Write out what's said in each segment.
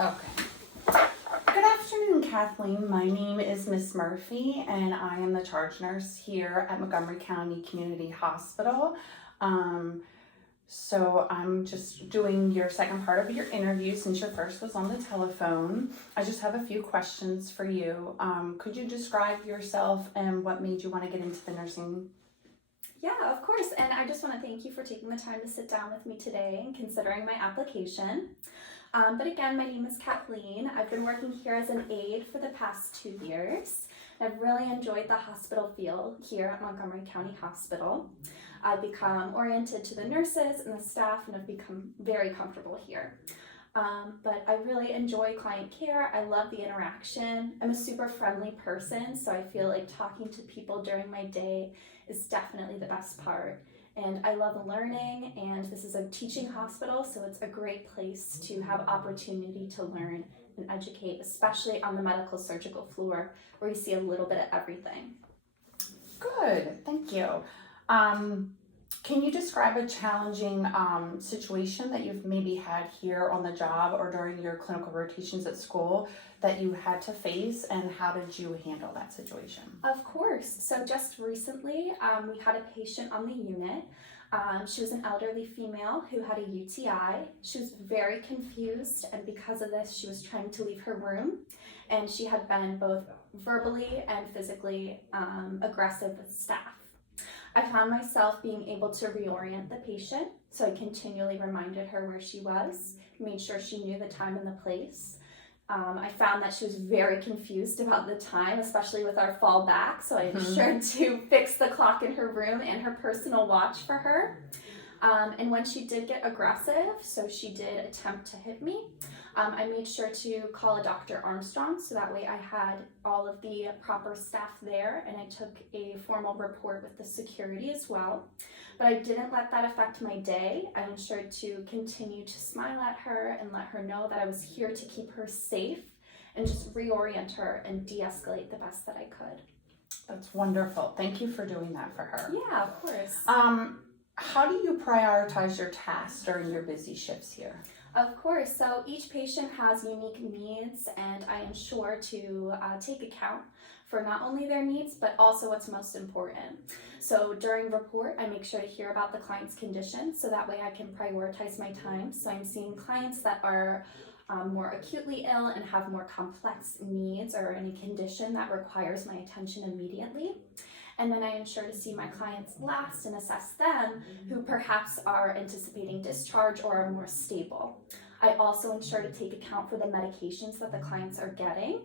Okay. Good afternoon, Kathleen. My name is Miss Murphy, and I am the charge nurse here at Montgomery County Community Hospital. So I'm just doing your second part of your interview since your first was on the telephone. I just have a few questions for you. Could you describe yourself and what made you want to get into the nursing? Yeah, of course. And I just want to thank you for taking the time to sit down with me today and considering my application. But again, my name is Kathleen. I've been working here as an aide for the past 2 years. I've really enjoyed the hospital feel here at Montgomery County Hospital. I've become oriented to the nurses and the staff, and I've become very comfortable here. But I really enjoy client care. I love the interaction. I'm a super friendly person, so I feel like talking to people during my day is definitely the best part. And I love learning, and this is a teaching hospital, so it's a great place to have opportunity to learn and educate, especially on the medical surgical floor where you see a little bit of everything. Good, thank you. Can you describe a challenging situation that you've maybe had here on the job or during your clinical rotations at school that you had to face, and how did you handle that situation? Of course. So just recently, we had a patient on the unit. She was an elderly female who had a UTI. She was very confused, and because of this, she was trying to leave her room, and she had been both verbally and physically aggressive with staff. I found myself being able to reorient the patient, so I continually reminded her where she was, made sure she knew the time and the place. I found that she was very confused about the time, especially with our fall back, so I ensured to fix the clock in her room and her personal watch for her. And when she did get aggressive, so she did attempt to hit me, I made sure to call a Dr. Armstrong, so that way I had all of the proper staff there, and I took a formal report with the security as well. But I didn't let that affect my day. I ensured to continue to smile at her and let her know that I was here to keep her safe and just reorient her and de-escalate the best that I could. That's wonderful. Thank you for doing that for her. Yeah, of course. How do you prioritize your tasks during your busy shifts here? Of course. So each patient has unique needs, and I ensure to take account for not only their needs, but also what's most important. So during report, I make sure to hear about the client's condition, so that way I can prioritize my time. So I'm seeing clients that are more acutely ill and have more complex needs or any condition that requires my attention immediately. And then I ensure to see my clients last and assess them who perhaps are anticipating discharge or are more stable. I also ensure to take account for the medications that the clients are getting.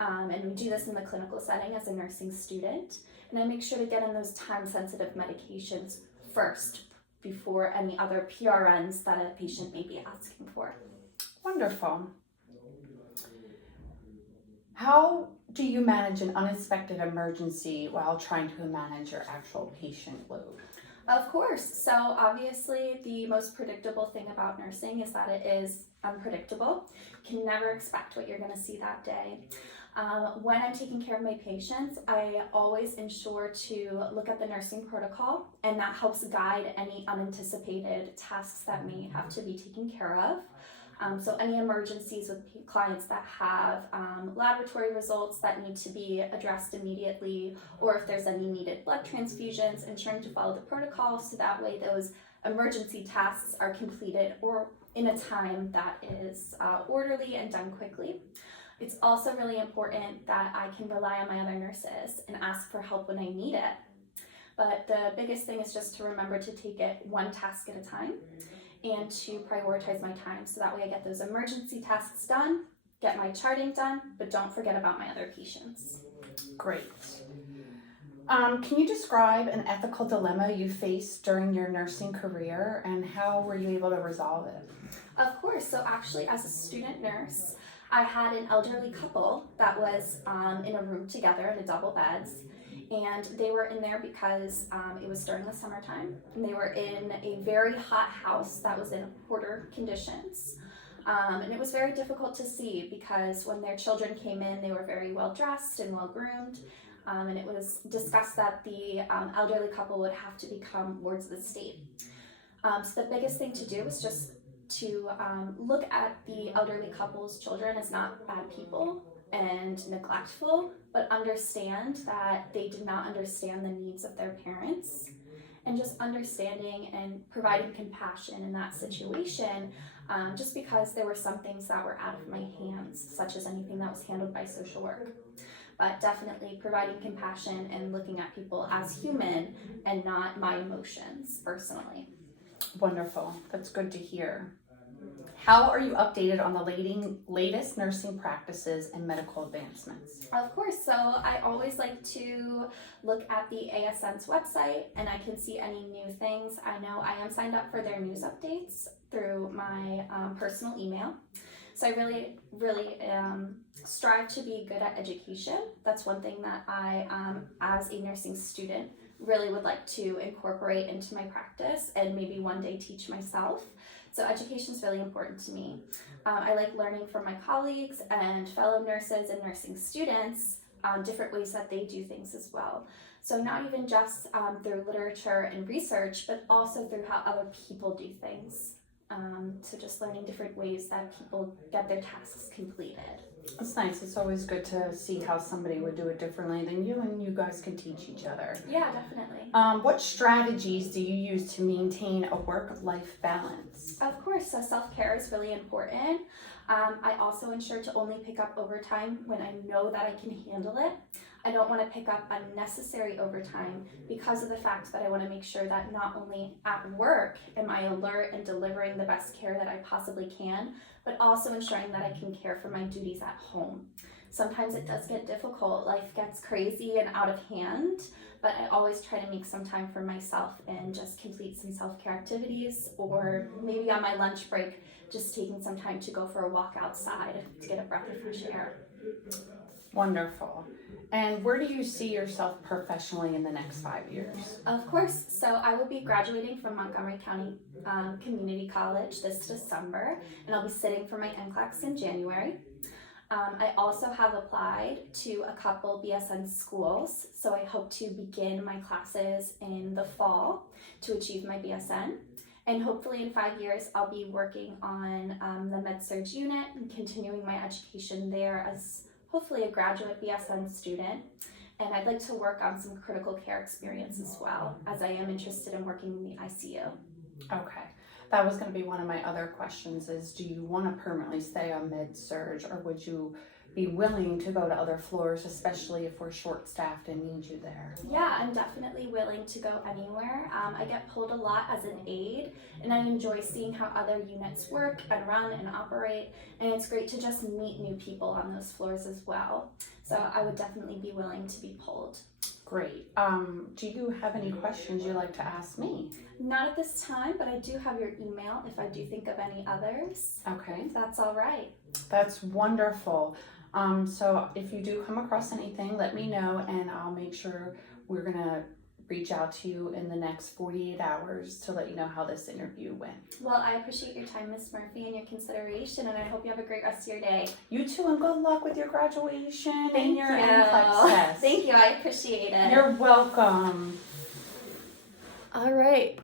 And we do this in the clinical setting as a nursing student. And I make sure to get in those time-sensitive medications first before any other PRNs that a patient may be asking for. Wonderful. How do you manage an unexpected emergency while trying to manage your actual patient load? Of course. So obviously the most predictable thing about nursing is that it is unpredictable. You can never expect what you're going to see that day. When I'm taking care of my patients, I always ensure to look at the nursing protocol, and that helps guide any unanticipated tasks that may have to be taken care of. So any emergencies with clients that have laboratory results that need to be addressed immediately, or if there's any needed blood transfusions, ensuring to follow the protocol so that way those emergency tasks are completed or in a time that is orderly and done quickly. It's also really important that I can rely on my other nurses and ask for help when I need it. But the biggest thing is just to remember to take it one task at a time and to prioritize my time, so that way I get those emergency tasks done, get my charting done, but don't forget about my other patients. Great. Can you describe an ethical dilemma you faced during your nursing career, and how were you able to resolve it? Of course. So actually, as a student nurse, I had an elderly couple that was in a room together in a double beds. And they were in there because it was during the summertime, and they were in a very hot house that was in hoarder conditions. And it was very difficult to see because when their children came in, they were very well dressed and well groomed. And it was discussed that the elderly couple would have to become wards of the state. So the biggest thing to do was just to look at the elderly couple's children as not bad people and neglectful, but understand that they did not understand the needs of their parents, and just understanding and providing compassion in that situation, just because there were some things that were out of my hands, such as anything that was handled by social work. But definitely providing compassion and looking at people as human and not my emotions personally. Wonderful. That's good to hear. How are you updated on the latest nursing practices and medical advancements? Of course, so I always like to look at the ASN's website and I can see any new things. I know I am signed up for their news updates through my personal email. So I really strive to be good at education. That's one thing that I, as a nursing student, really would like to incorporate into my practice and maybe one day teach myself. So education is really important to me. I like learning from my colleagues and fellow nurses and nursing students different ways that they do things as well. So not even just through literature and research, but also through how other people do things. So just learning different ways that people get their tasks completed. It's nice. It's always good to see how somebody would do it differently than you, and you guys can teach each other. Yeah, definitely. What strategies do you use to maintain a work-life balance? Of course, so self-care is really important. I also ensure to only pick up overtime when I know that I can handle it. I don't want to pick up unnecessary overtime because of the fact that I want to make sure that not only at work am I alert and delivering the best care that I possibly can, but also ensuring that I can care for my duties at home. Sometimes it does get difficult, life gets crazy and out of hand, but I always try to make some time for myself and just complete some self-care activities, or maybe on my lunch break, just taking some time to go for a walk outside to get a breath of fresh air. Wonderful. And where do you see yourself professionally in the next 5 years? Of course. So I will be graduating from Montgomery County Community College this December, and I'll be sitting for my NCLEX in January. I also have applied to a couple BSN schools, so I hope to begin my classes in the fall to achieve my BSN. And hopefully in 5 years, I'll be working on the Med-Surg unit and continuing my education there as hopefully a graduate BSN student. And I'd like to work on some critical care experience as well, as I am interested in working in the ICU. Okay. That was going to be one of my other questions is, do you want to permanently stay on Med-Surg, or would you be willing to go to other floors, especially if we're short-staffed and need you there? Yeah, I'm definitely willing to go anywhere. I get pulled a lot as an aide, and I enjoy seeing how other units work and run and operate, and it's great to just meet new people on those floors as well. So I would definitely be willing to be pulled. Great. Do you have any questions you'd like to ask me? Not at this time, but I do have your email if I do think of any others. Okay. If that's all right. That's wonderful. So if you do come across anything, let me know, and I'll make sure we're going to reach out to you in the next 48 hours to let you know how this interview went. Well, I appreciate your time, Ms. Murphy, and your consideration, and I hope you have a great rest of your day. You too, and good luck with your graduation Thank and your you. NCLEX test. Thank you. I appreciate it. You're welcome. All right.